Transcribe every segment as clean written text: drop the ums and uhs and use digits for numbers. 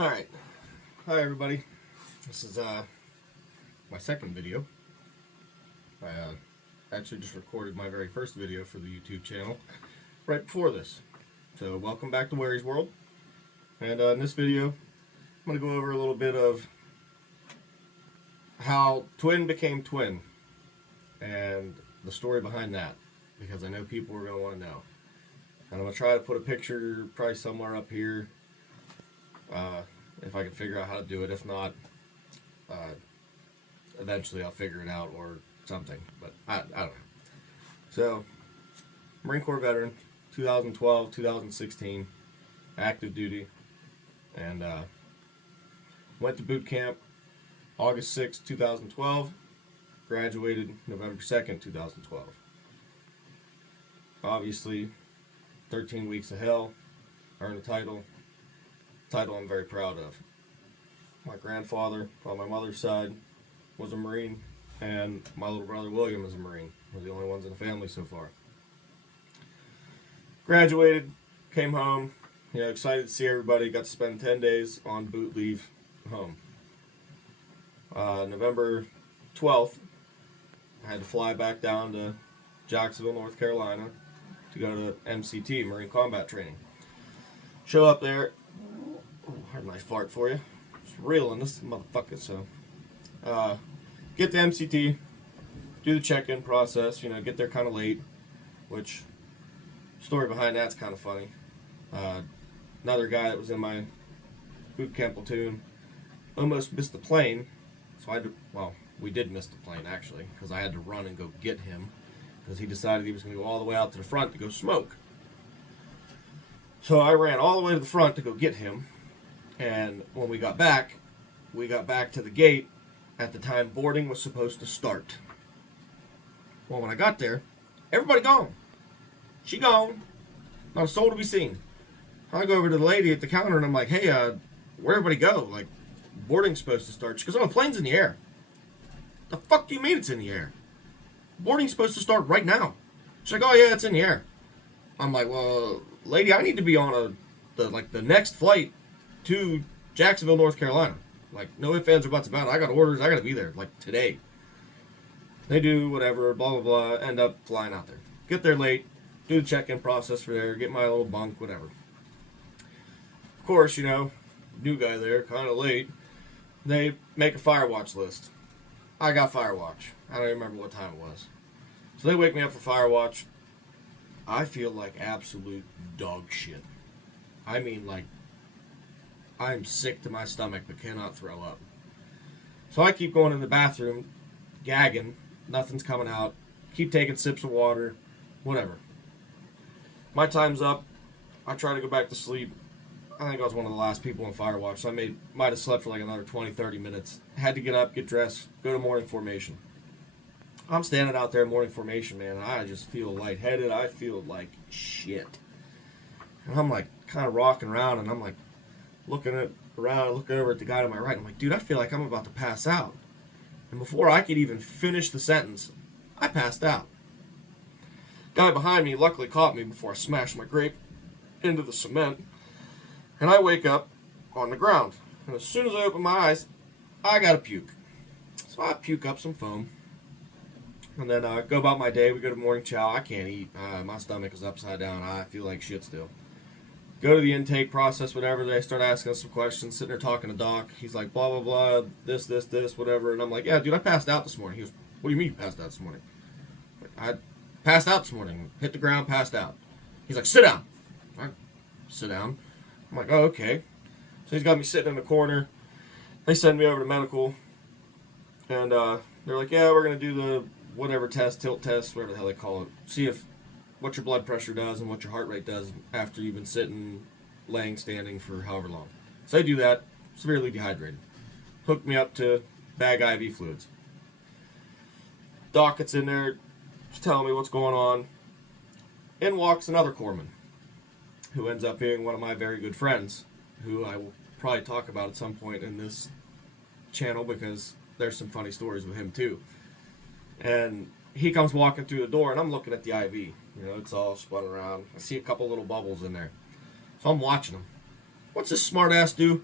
Alright, hi everybody. This is my second video. I actually just recorded my very first video for the YouTube channel right before this. So welcome back to Wary's World. And in this video, I'm going to go over a little bit of how Twin became Twin and the story behind that, because I know people are going to want to know. And I'm going to try to put a picture probably somewhere up here. If I can figure out how to do it. If not, eventually I'll figure it out or something. But I don't know. So, Marine Corps veteran, 2012, 2016, active duty, and went to boot camp August 6, 2012, graduated November 2nd, 2012. Obviously, 13 weeks of hell, earned a title I'm very proud of. My grandfather on my mother's side was a Marine, and my little brother William is a Marine. We're the only ones in the family so far. Graduated, came home, excited to see everybody. Got to spend 10 days on boot leave home. November 12th, I had to fly back down to Jacksonville, North Carolina to go to MCT, Marine Combat Training. Show up there. Heard a nice fart for you. Just reeling this motherfucker. So, get to MCT, do the check-in process. Get there kind of late, which story behind that's kind of funny. Another guy that was in my boot camp platoon almost missed the plane. So we did miss the plane actually, because I had to run and go get him because he decided he was going to go all the way out to the front to go smoke. So I ran all the way to the front to go get him. And when we got back to the gate at the time boarding was supposed to start. Well, when I got there, everybody gone. She gone. Not a soul to be seen. I go over to the lady at the counter and I'm like, hey, where everybody go? Like, boarding's supposed to start. She goes, oh, the plane's in the air. The fuck do you mean it's in the air? Boarding's supposed to start right now. She's like, oh yeah, it's in the air. I'm like, well, lady, I need to be on the next flight to Jacksonville, North Carolina. Like, no ifs, ands, or buts about it. I got orders. I got to be there, like, today. They do whatever, blah, blah, blah. End up flying out there. Get there late. Do the check-in process for there. Get my little bunk, whatever. Of course, new guy there, kind of late. They make a fire watch list. I got fire watch. I don't even remember what time it was. So they wake me up for fire watch. I feel like absolute dog shit. I mean, like, I'm sick to my stomach but cannot throw up. So I keep going in the bathroom, gagging, nothing's coming out, keep taking sips of water, whatever. My time's up. I try to go back to sleep. I think I was one of the last people on fire watch, so I might have slept for like another 20-30 minutes. Had to get up, get dressed, go to morning formation. I'm standing out there in morning formation, man, and I just feel lightheaded. I feel like shit. And I'm like kind of rocking around, and I'm like looking around, looking over at the guy to my right. I'm like, dude, I feel like I'm about to pass out. And before I could even finish the sentence, I passed out. Guy behind me luckily caught me before I smashed my grape into the cement. And I wake up on the ground. And as soon as I open my eyes, I gotta puke. So I puke up some foam. And then I go about my day. We go to morning chow. I can't eat. My stomach is upside down. I feel like shit still. Go to the intake process, whatever. They start asking us some questions. Sitting there talking to Doc. He's like, blah, blah, blah, this, whatever. And I'm like, yeah, dude, I passed out this morning. He goes, what do you mean you passed out this morning? I passed out this morning. Hit the ground, passed out. He's like, sit down. I sit down. I'm like, oh, okay. So he's got me sitting in the corner. They send me over to medical. And they're like, yeah, we're going to do the whatever test, tilt test, whatever the hell they call it. See what your blood pressure does and what your heart rate does after you've been sitting, laying, standing for however long. So I do that, severely dehydrated. Hooked me up to bag IV fluids. Doc gets in there, telling me what's going on. In walks another corpsman, who ends up being one of my very good friends, who I will probably talk about at some point in this channel because there's some funny stories with him too. And he comes walking through the door, and I'm looking at the IV. It's all spun around. I see a couple little bubbles in there. So I'm watching him. What's this smart ass do?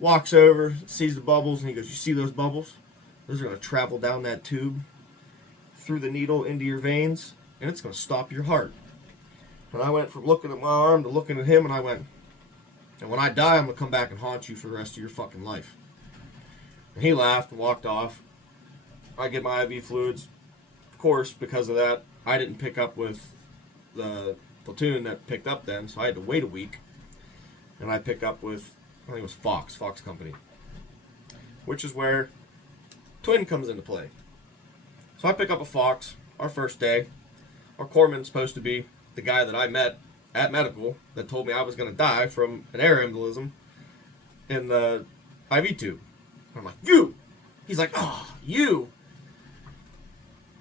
walks over, sees the bubbles, and he goes, "You see those bubbles? Those are going to travel down that tube, through the needle into your veins, and it's going to stop your heart." And I went from looking at my arm to looking at him, and I went, "And when I die, I'm going to come back and haunt you for the rest of your fucking life." And he laughed and walked off. I get my IV fluids. Of course, because of that, I didn't pick up with the platoon that picked up then, so I had to wait a week. And I picked up with, I think it was Fox Company, which is where Twin comes into play. So I pick up a Fox, our first day. Our corpsman's supposed to be the guy that I met at medical that told me I was going to die from an air embolism in the IV tube. I'm like, "You!" He's like, "Oh, you!"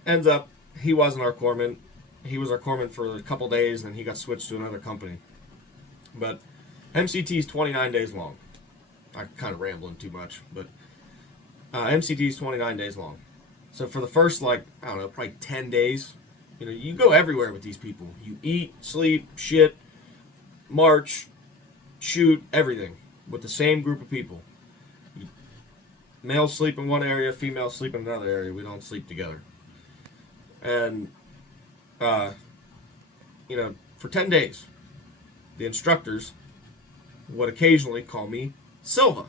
Ends up, he wasn't our corpsman. He was our corpsman for a couple days, and he got switched to another company. But MCT is 29 days long. I'm kind of rambling too much, but MCT is 29 days long. So for the first, probably 10 days, you go everywhere with these people. You eat, sleep, shit, march, shoot, everything with the same group of people. Males sleep in one area, females sleep in another area. We don't sleep together. And, for 10 days, the instructors would occasionally call me Silva.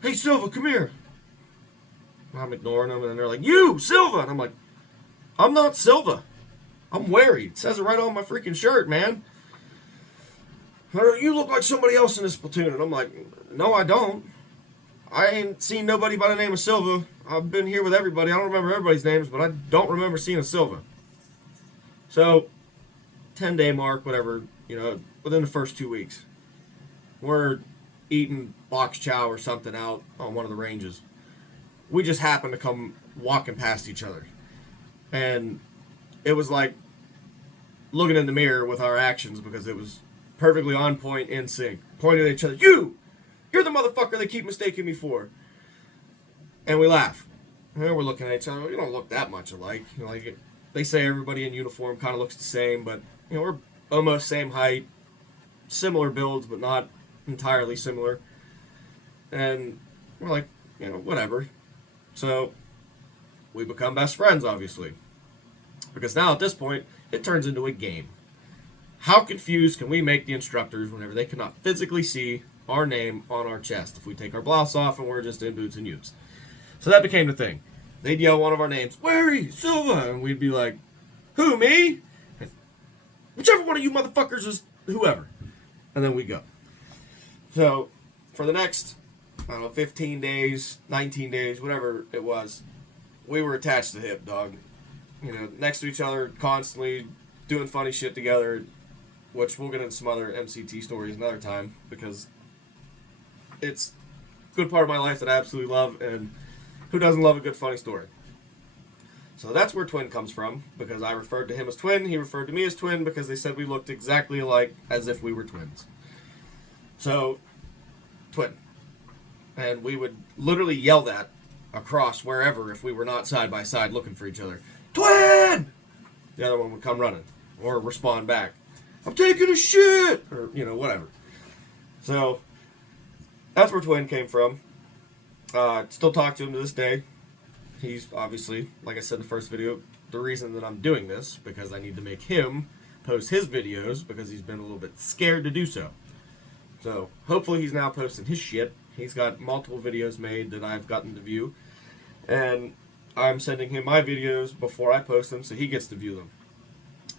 "Hey, Silva, come here." I'm ignoring them, and they're like, "You, Silva!" And I'm like, "I'm not Silva. I'm Wary. It says it right on my freaking shirt, man. You look like somebody else in this platoon." And I'm like, "No, I don't. I ain't seen nobody by the name of Silva. I've been here with everybody. I don't remember everybody's names, but I don't remember seeing a Silva." So, 10-day mark, whatever, within the first 2 weeks, we're eating box chow or something out on one of the ranges. We just happened to come walking past each other. And it was like looking in the mirror with our actions, because it was perfectly on point, in sync. Pointing at each other, You're the motherfucker they keep mistaking me for." And we laugh. And we're looking at each other. We don't look that much alike. They say everybody in uniform kind of looks the same, but we're almost same height, similar builds, but not entirely similar. And we're like, whatever. So we become best friends, obviously, because now at this point it turns into a game. How confused can we make the instructors whenever they cannot physically see our name on our chest if we take our blouse off and we're just in boots and utes? So that became the thing. They'd yell one of our names, "Wary, Silva," and we'd be like, "Who, me?" "Whichever one of you motherfuckers is whoever." And then we go. So for the next, 15 days, 19 days, whatever it was, we were attached to the hip, dog. Next to each other, constantly doing funny shit together, which we'll get into some other MCT stories another time, because it's a good part of my life that I absolutely love, and who doesn't love a good funny story? So that's where Twin comes from, because I referred to him as Twin, he referred to me as Twin, because they said we looked exactly alike, as if we were twins. So, Twin. And we would literally yell that across wherever if we were not side by side looking for each other. "Twin!" The other one would come running, or respond back, "I'm taking a shit!" Or, whatever. So, that's where Twin came from. Still talk to him to this day. He's obviously, like I said in the first video, the reason that I'm doing this, because I need to make him post his videos, because he's been a little bit scared to do so. So, hopefully he's now posting his shit. He's got multiple videos made that I've gotten to view, and I'm sending him my videos before I post them, so he gets to view them.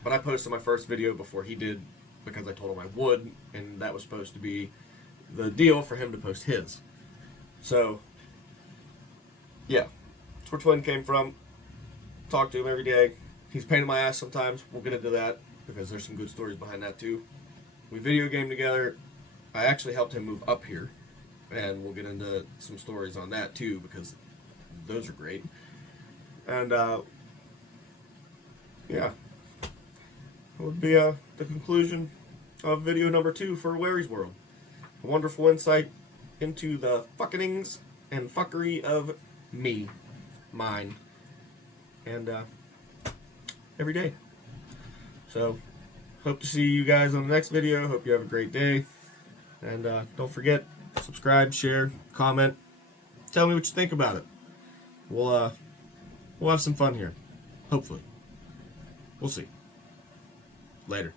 But I posted my first video before he did, because I told him I would, and that was supposed to be the deal for him to post his. So, yeah, that's where Twin came from. Talk to him every day. He's a pain in my ass sometimes. We'll get into that, because there's some good stories behind that too. We video game together. I actually helped him move up here, and we'll get into some stories on that too, because those are great. And yeah, that would be the conclusion of video number 2 for Wary's World. A wonderful insight into the fuckings and fuckery of mine, and every day. So, hope to see you guys on the next video. Hope you have a great day. And don't forget, subscribe, share, comment. Tell me what you think about it. We'll have some fun here. Hopefully. We'll see. Later.